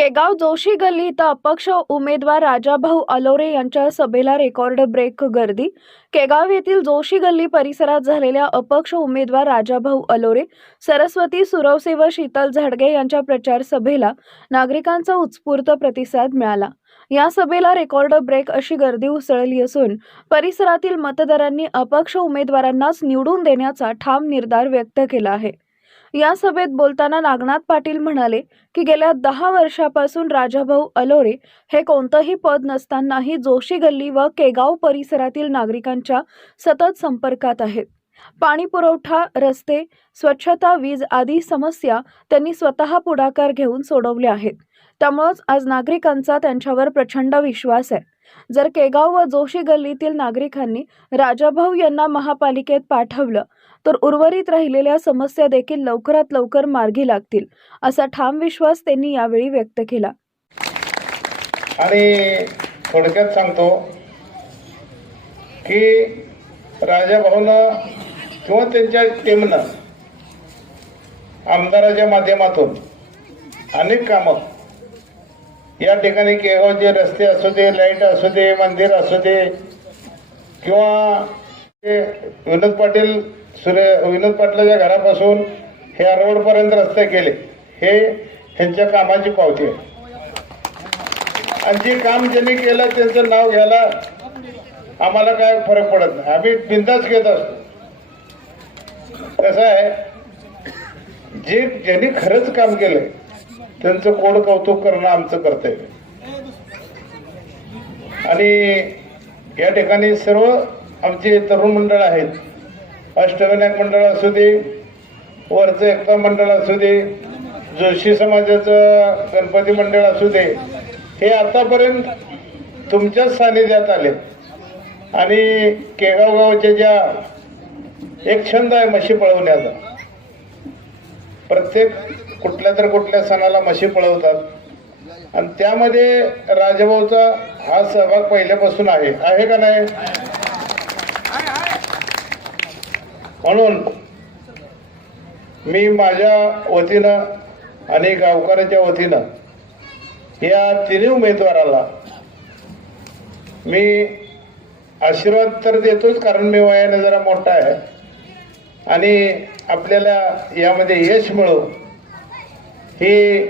केगाव जोशी गल्ली इथं अपक्ष उमेदवार राजाभाऊ अलोरे यांच्या सभेला रेकॉर्ड ब्रेक गर्दी. केगाव येथील जोशी गल्ली परिसरात झालेल्या अपक्ष उमेदवार राजाभाऊ अलोरे सरस्वती सुरवसे व शीतल झाडगे यांच्या प्रचार सभेला नागरिकांचा उत्स्फूर्त प्रतिसाद मिळाला. या सभेला रेकॉर्ड ब्रेक अशी गर्दी उसळली असून परिसरातील मतदारांनी अपक्ष उमेदवारांनाच निवडून देण्याचा ठाम निर्धार व्यक्त केला आहे. या सभेत बोलताना नागनाथ पाटील म्हणाले की गेल्या दहा वर्षापासून राजाभाऊ अलोरे हे कोणतंही पद नसतानाही जोशी गल्ली व केगाव परिसरातील नागरिकांच्या सतत संपर्कात आहेत. पाणी पुरवठा रस्ते स्वच्छता वीज आदी समस्या त्यांनी स्वतः पुढाकार घेऊन सोडवल्या आहेत. त्यामुळंच आज नागरिकांचा त्यांच्यावर प्रचंड विश्वास आहे. जर केगाव व जोशी गल्लीतील नागरिकांनी राजाभाऊ यांना महापालिकेत पाठवलं तर उर्वरित राहिलेल्या समस्या देखील लवकरात लवकर मार्गी लागतील असा ठाम विश्वास त्यांनी यावेळी व्यक्त केला. आणि थोडक्यात सांगतो की राजाभाऊनं किंवा त्यांच्या टीमनं आमदाराच्या माध्यमातून अनेक कामं या ठिकाणी केगावचे रस्ते असू दे लाइट असू दे मंदिर असू दे किंवा विनोद पाटील सूर्य विनोद पाटलाच्या घरापासून ह्या रोडपर्यंत रस्ते केले हे ह्यांच्या कामाची पावती आहे. आणि जे काम ज्यांनी केलं त्यांचं नाव घ्यायला आम्हाला काय फरक पडत नाही. आम्ही बिंदाच घेत असतो. कसं आहे जे ज्यांनी खरंच काम केलं त्यांचं कोड कौतुक करणं आमचं कर्तव्य. आणि या ठिकाणी सर्व आमचे तरुण मंडळ आहेत. अष्टविनायक मंडळ असू दे वरचं एकता मंडळ असू दे जोशी समाजाचं गणपती मंडळ असू दे हे आतापर्यंत तुमच्याच सानिध्यात आले. आणि केगाव गावच्या ज्या एक छंद आहे म्हशी पळवण्याचा प्रत्येक कुठल्या तर कुठल्या सणाला म्हशी पळवतात. आणि त्यामध्ये राजभाऊचा हा सहभाग पहिल्यापासून आहे. आहे का नाही? म्हणून मी माझ्या वतीनं आणि गावकऱ्याच्या वतीनं या तिन्ही उमेदवाराला मी आशीर्वाद तर देतोच कारण मी वयाने जरा मोठा आहे. आणि आपल्याला यामध्ये यश मिळो. ही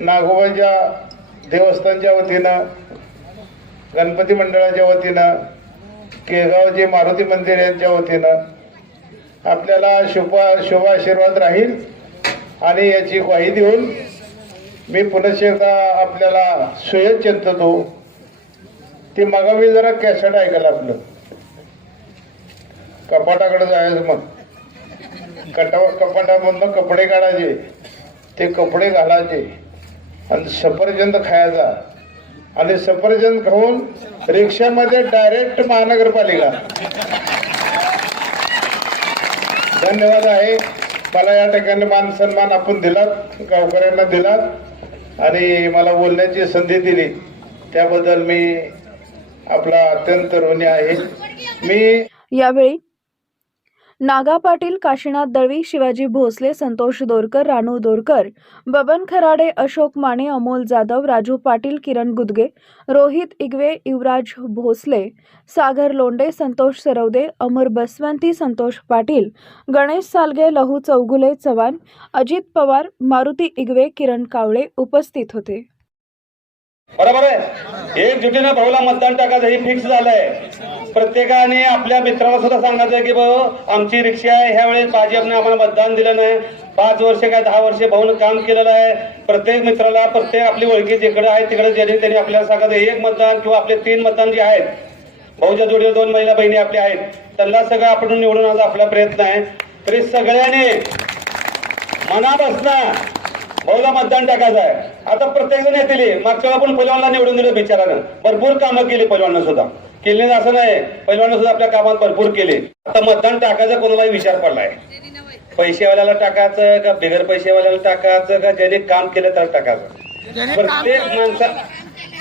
नागोबाच्या देवस्थानच्या वतीनं गणपती मंडळाच्या वतीनं केगावचे मारुती मंदिर यांच्या वतीनं आपल्याला शुभा शुभ आशीर्वाद राहील आणि याची ग्वाही देऊन मी पुनश्च एकदा आपल्याला सुयच चिंततो ते मग मी जरा कॅसेट ऐकायला आपलं कपाटाकडे जायचं मग. कटा कपाटामधनं कपडे काढायचे. ते कपडे घालायचे. आणि सफरचंद खायचा. आणि सफरचंद खाऊन रिक्षामध्ये डायरेक्ट महानगरपालिका. धन्यवाद आहे. मला या ठिकाणी मान सन्मान आपण दिलात. गावकऱ्यांना दिलात. आणि मला बोलण्याची संधी दिली. त्याबद्दल मी आपला अत्यंत ऋणी आहे. मी यावेळी नागा पाटील काशीनाथ दळवी शिवाजी भोसले संतोष दोरकर रानू दोरकर बबन खराडे अशोक माने अमोल जाधव राजू पाटील किरण गुदगे रोहित इगवे युवराज भोसले सागर लोंडे संतोष सरवदे अमर बसवंती संतोष पाटील गणेश सालगे लहू चौगुले चव्हाण अजित पवार मारुती इगवे किरण कावळे उपस्थित होते. बरोबर आहे? एक जुटीनं भाऊला मतदान टाकायचं हे फिक्स झालंय. प्रत्येकाने आपल्या मित्राला सुद्धा सांगायचं की भाऊ आमची रिक्षा आहे ह्या वेळेस भाजपने आम्हाला मतदान दिलं नाही. पाच वर्ष काय दहा वर्ष भाऊनं काम केलेलं आहे. प्रत्येक मित्राला प्रत्येक आपली ओळखी जिकडे आहे तिकडे ज्याने त्यांनी आपल्याला सांगायचं एक मतदान किंवा आपले तीन मतदान जे आहेत भाऊच्या जोडीला दोन महिला बहिणी आपल्या आहेत त्यांना सगळं आपण निवडून आज आपला प्रयत्न आहे. तरी सगळ्यांनी मनापासनं भाऊला मतदान टाकायचं आहे. आता प्रत्येक जण येतील. मागच्या वेळा पण पहिलवानला निवडून दिलं बिचारानं. भरपूर कामं केली पहिलवानं सुद्धा. केली नाही असं नाही. पहिलवानं सुद्धा आपल्या कामात भरपूर केली. आता मतदान टाकायचा कोणालाही विचार पडलाय. पैसेवाल्याला टाकायचं का बिगर पैसेवाल्याला टाकायचं का ज्याने काम केलं त्याला टाकायचं? प्रत्येक माणसा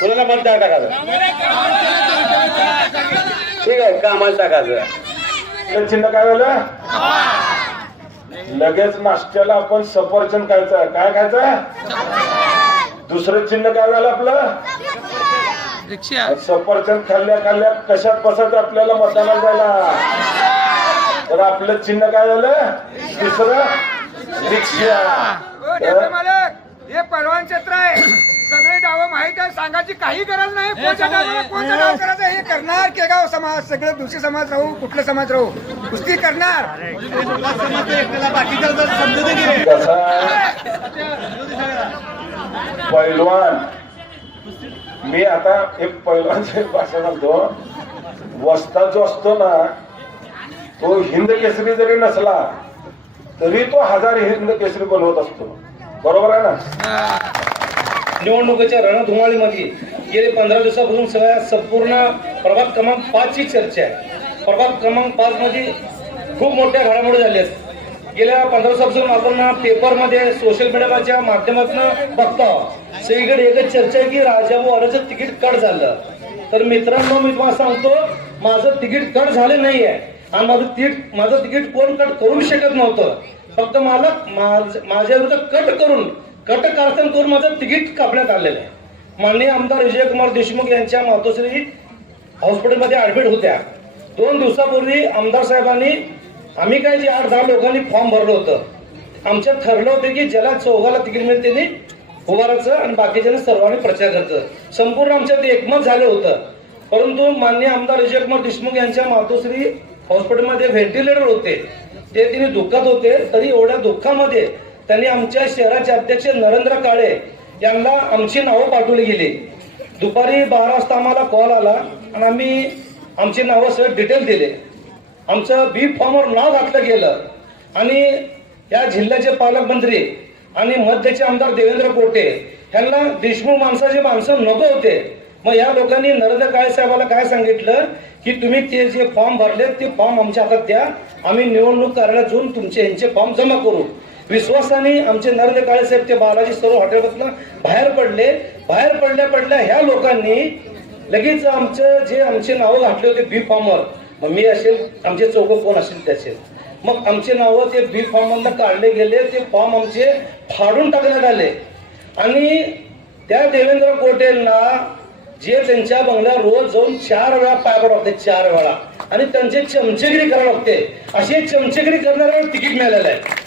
कोणाला मतदान टाकायचं? ठीक आहे कामाला टाकायचं. चिन्ह काय झालं? लगेच नाश्त्याला आपण सफरचंद खायचं. काय खायचं? दुसरं चिन्ह काय झालं आपलं? सफरचंद खाल्ल्या खाल्ल्या कशात बसायचं आपल्याला मतदानाला जायला? तर आपलं चिन्ह काय झालं? तिसरं रिक्षा. हो, पहलवान क्षेत्र आहे. सगळे डावं माहीत आहे सांगायची काही गरज नाही. कोणत्या डावाला कोणत्या डाव करायचं? हे करणार केगाव समाज सगळे दुसरे समाज राहू कुठले समाज राहू? कुस्ती करणार. पैलवान. मी आता एक पैलवानची भाषा सांगतो वस्ता जो असतो ना तो हिंद केसरी जरी नसला तरी तो हजार हिंद केसरी बनवत असतो. बरोबर आहे ना? निवडणुकीच्या रणधुमाळीमध्ये गेले पंधरा दिवसापासून सगळ्या संपूर्ण प्रभाग क्रमांक पाचची चर्चा आहे. प्रभाग क्रमांक पाच मध्ये खूप मोठ्या घडामोडी झाल्या आहेत. गेल्या पंधरा दिवसापासून आपण पेपरमध्ये सोशल मीडियाच्या माध्यमातून बघतो सगळीकडे एकच चर्चा आहे की राजाभाऊ आल्याचं तिकीट कट झालं. तर मित्रांनो मी तुम्हाला सांगतो माझं तिकीट कट झालं नाही आहे. आणि माझं तिकीट माझं तिकीट कोण कट करू शकत नव्हतं. फक्त मला माझ्या विरुद्ध कट करून गट कारस्थान करून माझं तिकीट कापण्यात आलेलं आहे. माननीय आमदार विजयकुमार देशमुख यांच्या मातोश्री हॉस्पिटलमध्ये ऍडमिट होत्या. दोन दिवसापूर्वी आमदार साहेबांनी आम्ही काय जे आठ दहा लोकांनी फॉर्म भरलं होतं आमच्यात ठरलं होतं की ज्याला चौघाला तिकीट मिळेल त्यांनी उभारायचं आणि बाकीच्यांनी सर्वांनी प्रचार करायचं. संपूर्ण आमच्यात एकमत झालं होतं. परंतु माननीय आमदार विजयकुमार देशमुख यांच्या मातोश्री हॉस्पिटलमध्ये व्हेंटिलेटर होते. ते तिने दुःखात होते तरी एवढ्या दुःखामध्ये त्यांनी आमच्या शहराचे अध्यक्ष नरेंद्र काळे यांना आमची नावं पाठवली गेली. दुपारी बारा वाजता आम्हाला कॉल आला आणि आम्ही आमची नावं सगळं डिटेल दिले. आमचं बी फॉर्मवर नाव घातलं गेलं. आणि या जिल्ह्याचे पालकमंत्री आणि मध्यचे आमदार देवेंद्र कोटे यांना देशमुख माणसाचे माणसं नको होते. मग या लोकांनी नरेंद्र काळे साहेबाला काय सांगितलं? की तुम्ही ते जे फॉर्म भरले ते फॉर्म आमच्या हातात द्या. आम्ही निवडणूक कार्यालयात जाऊन तुमचे यांचे फॉर्म जमा करू. विश्वासाने आमचे नरेंद्र काळे साहेब ते बालाजी सर्व हॉटेलपासून बाहेर पडले. बाहेर पडल्या पडल्या ह्या लोकांनी लगेच आमचं जे आमचे नावं घातले होते बी फॉर्मर मग मी असेल आमचे चौघं कोण असेल त्याचे मग आमचे नावं ते बी फॉर्ममधनं काढले गेले ते फॉर्म आमचे फाडून टाकण्यात आले. आणि त्या देवेंद्र कोटेलना जे त्यांच्या बंगल्यावर रोज जाऊन चार वेळा पाय पडावं लागते चार वेळा. आणि त्यांचे चमचेगिरी करावं लागते अशी चमचेगिरी करणाऱ्यावर तिकीट मिळालेलं आहे.